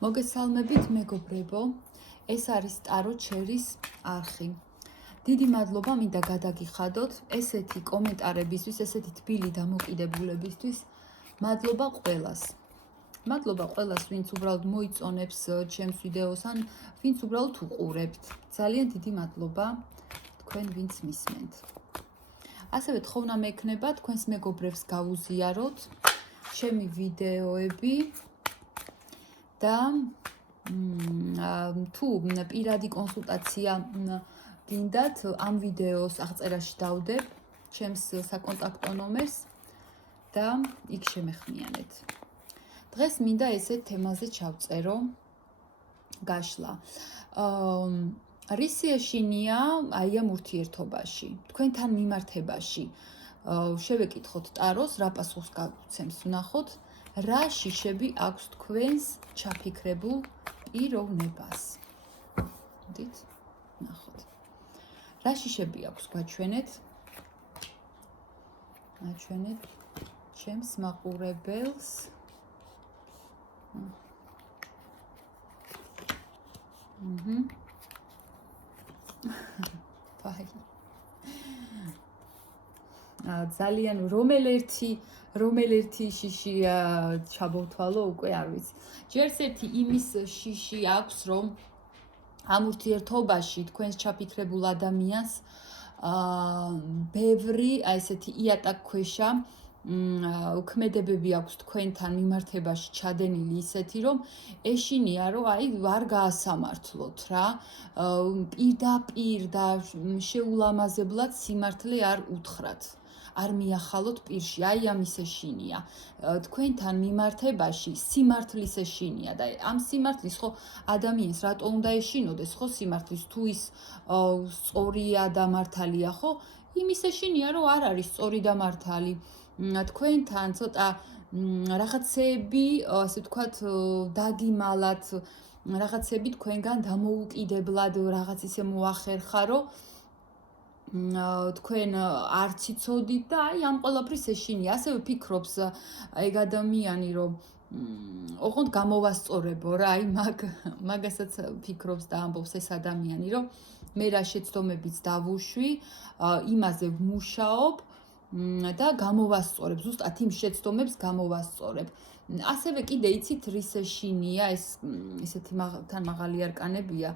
მოგესალმებით მეგობრებო, ეს არის ტარო ჩერის არხი. დიდი მადლობა მინდა გადაგიხადოთ ესეთი კომენტარებისთვის, ესეთი თბილი დამოკიდებულებისთვის. მადლობა ყველას. მადლობა ყველას, ვინც უბრალოდ მოიწონებს ჩემს ვიდეოს ან ვინც უბრალოდ უყურებთ. ძალიან დიდი მადლობა თქვენ ვინც მისმენთ. ასევე თხოვნა მექნება თქვენს მეგობრებს გავუზიაროთ ჩემი ვიდეოები. და თუ პირადი კონსულტაცია გინდათ, ამ ვიდეოს აღწერაში დავდებ ჩემს საკონტაქტო ნომერს და იქ შემეხმიანეთ. დღეს მინდა ესეთ თემაზე ჩავწერო გაშლა. რისი ეშინია აი ამ ურთიერთობაში, თქვენთან მიმართებაში. შევეკითხოთ ტაროს, რა პასუხს გაგცემს, ვნახოთ. რა შიშები აქვს თქვენს ჩაფიქრებულ პიროვნებას? მოდით, ნახოთ. რა შიშები აქვს გვაჩვენეთ? აჩვენეთ ჩემს მაყურებელს. ბაი. ძალიან რომელერთი შიშია ჩაბოვთვალო უკვე არ ვიცი. ჯერს ერთი იმის შიში აქვს, რომ ამ ურთიერთობაში თქვენს ჩაფიქრებულ ადამიანს ბევრი ესეთი იატაკქვეშა ქმედებები აქვს თქვენთან მიმართებაში ჩადენილი ისეთი, რომ ეშინია, რომ აი ვარ გაასამართლოთ რა. პირდაპირ და შეულამაზებლად სიმართლე არ უთხრათ. არ მიახალოთ პირში, აი ამის ეშინია. თქვენთან მიმართებაში სიმართლის ეშინია და ამ სიმართლის ხო ადამიანს რატო უნდა ეშინოდეს ხო სიმართლის თუ ის სწორია და მართალია ხო? იმის ეშინია, რომ არ არის სწორი და მართალი. თქვენთან ცოტა რაღაცეები, ასე ვთქვათ, დაგიმალათ, რაღაცეები თქვენგან დამოუკიდებლად რაღაც ისე მოახერხა, რომ თქვენ არც იცოდით და აი ამ ყველაფრის ეშინია. ასევე ფიქრობს ეგ ადამიანი, რომ ოღონდ გამოვასწორებო რა, აი მაგასაც ფიქრობს და ამბობს ეს ადამიანი, რომ მე რა შეცდომებიც დავუშვი, იმაზე ვმუშაობ და გამოვასწორებ, ზუსტად იმ შეცდომებს გამოვასწორებ. ასევე კიდე იცით რის ეშინია, ეს ისეთი თან მაღალი არკანებია.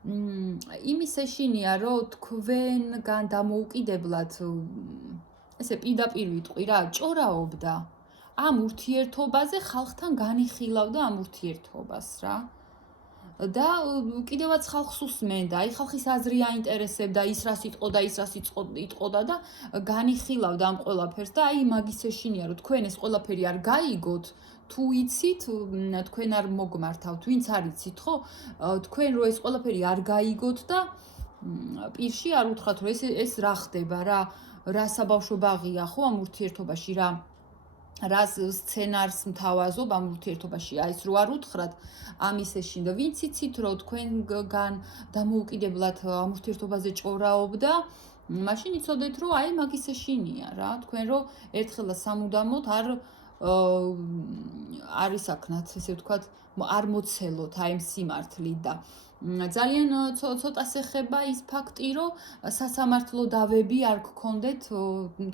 იმის ეშინია, რომ თქვენგან დამოუკიდებლად ესე პირდაპირ ვიტყვი რა, ჭორაობდა ამ ურთიერთობაზე, ხალხთან განიხილავდა ამ ურთიერთობას რა. და კიდევაც ხალხს უსმენდა, აი ხალხის აზრი აინტერესებდა, ის რას იტყოდა, ის რას იტყოდა და განიხილავდა ამ ყველაფერს და აი მაგის ეშინია, რომ თქვენ ეს ყველაფერი არ გაიგოთ, თუ იცით, თქვენ არ მოგმართავთ, ვინც არ იცით, ხო? თქვენ რო ეს ყველაფერი არ გაიგოთ და პირში არ უთხრათ, რომ ეს რა ხდება რა საბავშვო ბაღია, ხო, ამ ურთიერთობაში რა სცენარს მთავაზობ ამ ურთიერთობაში, აი ეს რო არ უთხრათ ამის ეშინ და ვინც იცით, რომ თქვენგან დამოუკიდებლად ამ ურთიერთობაზე ჭორაობდა, მაშინ იცოდეთ, რომ აი მაგის ეშინია რა, თქვენ რო ერთხელა სამუდამოდ არ ისაქნათ, ესე ვთქვათ, არ მოცელოთ აი ამ სიმართლით და ძალიან ცოტას ეხება ის ფაქტი, რომ სასამართლო დავები არ გქონდეთ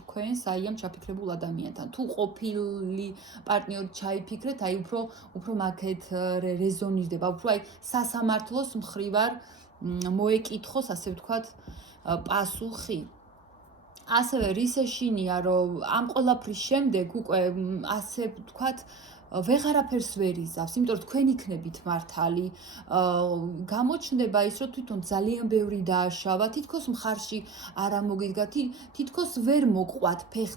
თქვენს აი ამ ჩაფიქრებულ ადამიანთან. თუ ყოფილი პარტნიორი ჩაიფიქრეთ, აი უფრო მაგეთ რეზონირდება, უფრო აი სასამართლოს მხრივ არ მოეკითხოს, ასე ვთქვათ, პასუხი. ასევე რის ეშინია, რომ ამ ყველაფრის შემდეგ უკვე ასე ვთქვათ, ვეღარაფერს ვერ იზავს, იმიტომ რომ თქვენ იქნებით მართალი. გამოჩნდება ის, რომ თვითონ ძალიან ბევრი დააშავა, თითქოს მხარში არ ამოგიდგა, თითქოს ვერ მოყვათ ფეხ,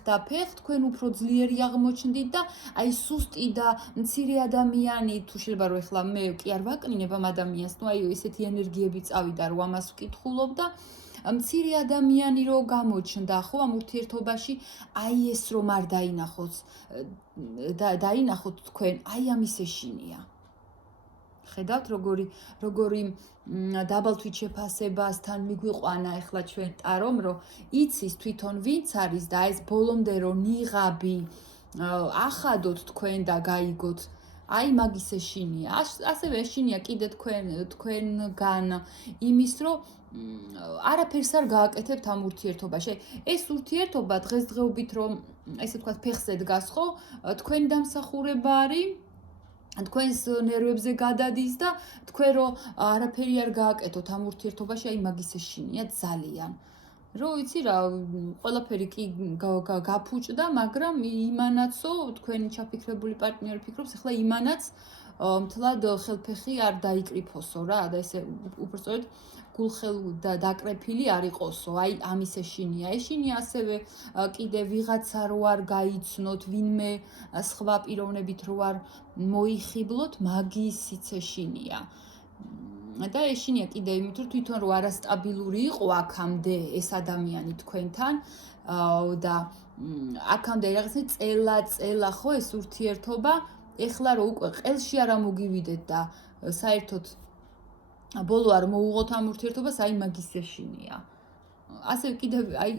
თქვენ უფრო ძლიერი აღმოჩნდით და აი სუსტი და მცირე ადამიანი, თუ შეიძლება რომ ეხლა მე კი არ ვაკნინებ ამ ადამიანს, ნუ აი ესეთი ენერგიები წავიდა, რომ ამას ვკითხულობ და მცირე ადამიანი რო გამოჩნდა ხო ამ ურთიერთობაში, აი ეს რომ არ დაინახოთ თქვენ, აი ამის ეშინია. ხედავთ როგორი დაბალთვით შეფასებასთან მიგვიყვანა ახლა ჩვენ ტარომ, რომ იცის თვითონ ვინც არის და ეს ბოლომდე რომ ნიღაბი ახადოთ თქვენ და გაიგოთ აი მაგის ეშინია. ასევე ეშინია კიდე თქვენგან იმის, რომ არაფერს არ გააკეთებთ ამ ურთიერთობაში. ეს ურთიერთობა დღესდღეობით რომ ესე ვთქვათ ფეხზე დგას ხო, თქვენი დამსახურება არის თქვენს ნერვებზე გადადის და თქვენ რომ არაფერი არ გააკეთოთ ამ ურთიერთობაში, აი მაგის ეშინია ძალიან. რო იცი რა, ყველაფერი კი გაფუჭდა, მაგრამ იმანაცო თქვენი ჩაფიქრებული პარტნიორი ფიქრობს, ახლა იმანაც მთლად ხელფეხი არ დაიკრიფოსო რა და ესე უბრალოდ გულხელ და დაკრეფილი არ იყოსო. აი ამის ეშინია. ეშინია ასევე კიდე ვიღაცა რო არ გაიცნოთ, ვინმე სხვა პიროვნებით რო არ მოიხიბლოთ, მაგისიც ეშინია. და ეშინია კიდე იმით, რომ თვითონ რო არასტაბილური იყო აქამდე ეს ადამიანი თქვენთან და აქამდე რაღაცა წელა ხო ეს ურთიერთობა, ეხლა რო უკვე ყელში არ ამოგივიდეთ და საერთოდ ბოლო არ მოუღოთ ამ ურთიერთობას, აი მაგის ეშინია. ასევე კიდევ აი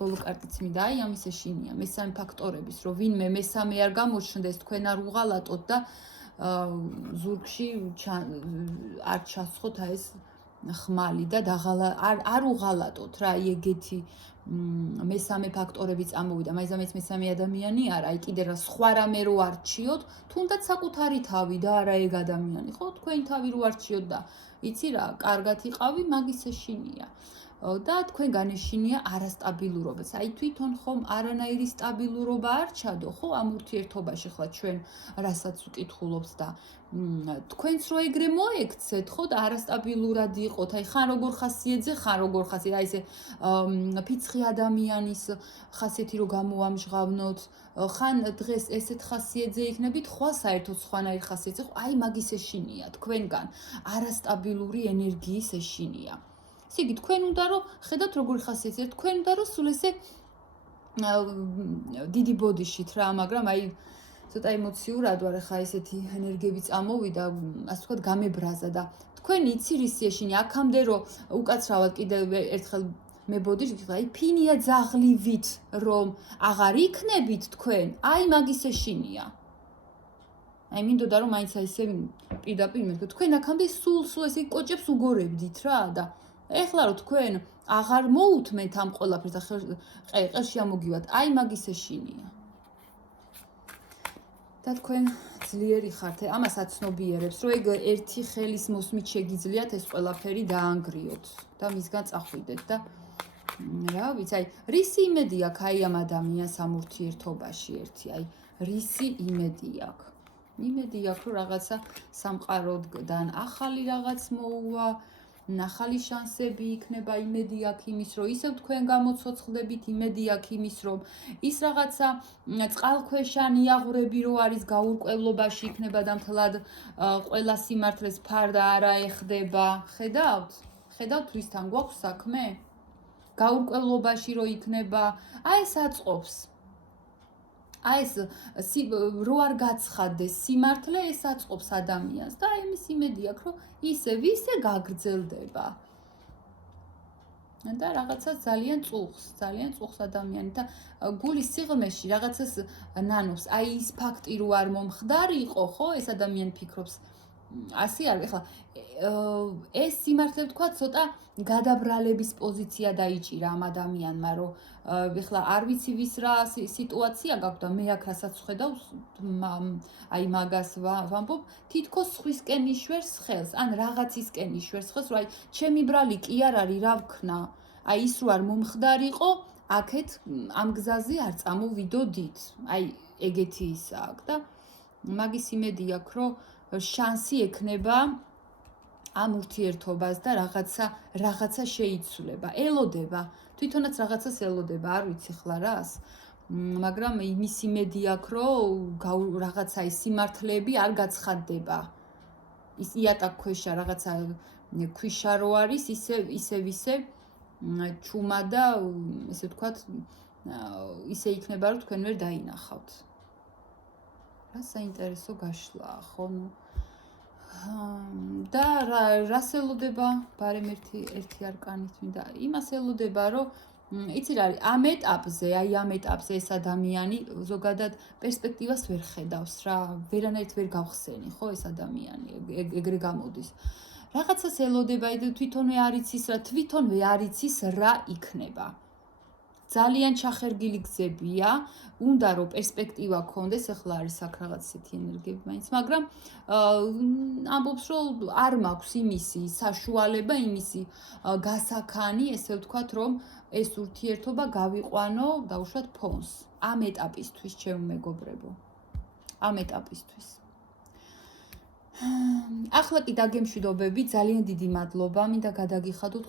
ბოლო კარტიც მინდა, აი ამის ეშინია, მესამე ფაქტორების, რომ ვინმე მესამე არ გამოჩნდეს, თქვენ არ უღალატოთ და ზურგში არ ჩასხოთ ეს ხმალი და არ უღალატოთ რა, აი ეგეთი მესამე ფაქტორები წამოვიდა, მაინც მესამე ადამიანი არა, აი კიდე რა სხვა რამე რო არჩიოთ, თუნდაც საკუთარი თავი და არა ეგ ადამიანი, ხო, თქვენი თავი რო არჩიოთ და იცი რა, კარგად იყავი, მაგის ეშინია. და თქვენგან ეშინია არასტაბილურობაც. აი თვითონ ხომ არანაირი სტაბილურობა არ ჩადო, ხო, ამ ურთიერთობაში ხლა ჩვენ რასაც ვკითხულობთ და თქვენც რო ეგრე მოექცეთ, ხო, და არასტაბილურად იყოთ. აი ხან როგორ ხასიათზე, ხან როგორ ხასიათზე, აი ესე ფიცხი ადამიანის ხასიათი რო გამოამჟღავნოთ, ხან დღეს ესეთ ხასიათზე იქნებით, ხვალ საერთოდ სხვანაირ ხასიათზე, აი მაგის ეშინია თქვენგან არასტაბილური ენერგიის ეშინია. იგი თქვენ უნდა რომ ხედავთ როგორი ხასიათია, თქვენ უნდა რომ სულ ესე დიდი ბოდიშით რა, მაგრამ აი ცოტა ემოციურად ვარ ხა ესეთი ენერგიები წამოვიდა, ასე ვთქვათ, გამებრაზა და თქვენ იცი რის ეშინია, აქამდე რომ უკაცრავად კიდევ ერთხელ მე ბოდიშით, აი ფინია ძაღლივით რომ აღარ იქნებით თქვენ, აი მაგის ეშინია. აი მინდოდა რომ მაინც ესე პირდაპირ მეთქო, თქვენ აქამდე სულ ესე კოჭებს უგორებდით რა და ეხლა რომ თქვენ აღარ მოუთმეთ ამ ყველაფერს და ყელში ამოგივათ, აი მაგის ეშინია. და თქვენ ძლიერი ხართ, ამას აცნობიერებს, რომ ეგ ერთი ხელის მოსმით შეგიძლიათ ეს ყველაფერი დაანგრიოთ და მისგან წახვიდეთ და რა ვიცი, აი რისი იმედი აქვს აი ამ ადამიანს ამ ურთიერთობაში ერთი, აი რისი იმედი აქვს? იმედი აქვს, რომ რაღაცა სამყაროდან ახალი რაღაც მოუვა, ახალი შანსები იქნება, იმედი აქვს იმის, რომ ისევ თქვენ გამოცოცხლდებით, იმედი აქვს იმის, რომ ის რაღაცა წყალქვეშა ნიაღვრები რო არის გაურკვევლობაში იქნება და მთლად ყველა სიმართლეს ფარდა არა ეხდება. ხედავთ? ხედავთ ვისთან გვაქვს საქმე? გაურკვევლობაში რო იქნება, აი ეს აწყობს. აი ეს რო არ გაცხადდეს სიმართლე, ეს აწყობს ადამიანს და აი იმის იმედი აქვს, რომ ისე გაგრძელდება. და რაღაცა ძალიან წუხს ადამიანი და გულის სიღრმეში რაღაცას ნანობს. აი ის ფაქტი რო არ მომხდარიყო, ხო, ეს ადამიანი ფიქრობს ასე არ, ეხლა ეს სიმართლე ვთქვა ცოტა გადაბრალების პოზიცია დაიჭირა ამ ადამიანმა, რომ ეხლა არ ვიცი ვის რა სიტუაცია გაქვს და მე აქ რასაც ვხედავ, აი მაგას ვამბობ, თითქოს სხვისკენ იშვერს ხელს, ან რაღაცისკენ იშვერს ხელს, რომ აი ჩემი ბრალი კი არ არის, რა ვქნა? აი ის რო არ მომხდარიყო, აქეთ ამ გზაზე არ წამოვიდოდით. აი ეგეთი ისა აქვს და მაგის იმედი აქვს, რომ შანსი ექნება ამ ურთიერთობას და რაღაცა შეიცვლება, ელოდება, თვითონაც რაღაცას ელოდება, არ ვიცი ხლა რას, მაგრამ იმის იმედი აქვს, რომ რაღაცა ის სიმართლეები არ გაცხადდება. ის იატაკქვეშა რაღაცა ქვიშა რო არის, ისე ჩუმა და ესე ვთქვათ, ისე იქნება, რომ თქვენ ვერ დაინახავთ. რა საინტერესო გაშლაა, ხო? და რას ელოდება? ბარემ ერთი არკანით მინდა. იმას ელოდება, რომ იცი რა არის, ამ ეტაპზე ეს ადამიანი ზოგადად პერსპექტივას ვერ ხედავს რა, ვერანაირად ვერ გავხსენი, ხო, ეს ადამიანი ეგრე გამოდის. რაღაცას ელოდება, თვითონვე არ იცის რა იქნება. ძალიან ჩახერგილი გზებია, უნდა რომ პერსპექტივა გქონდეს, ახლა არის აქ რაღაც ისეთი ენერგიები მაინც, მაგრამ ამბობს რომ არ მაქვს იმისი საშუალება, იმისი გასაქანი, ესე ვთქვათ, რომ ეს ურთიერთობა გავიყვანო დაუშვათ ფონს. ამ ეტაპისთვის, ჩემო მეგობრებო. ამ ეტაპისთვის. ახლა კი დაგემშვიდობები, ძალიან დიდი მადლობა, მინდა გადაგიხადოთ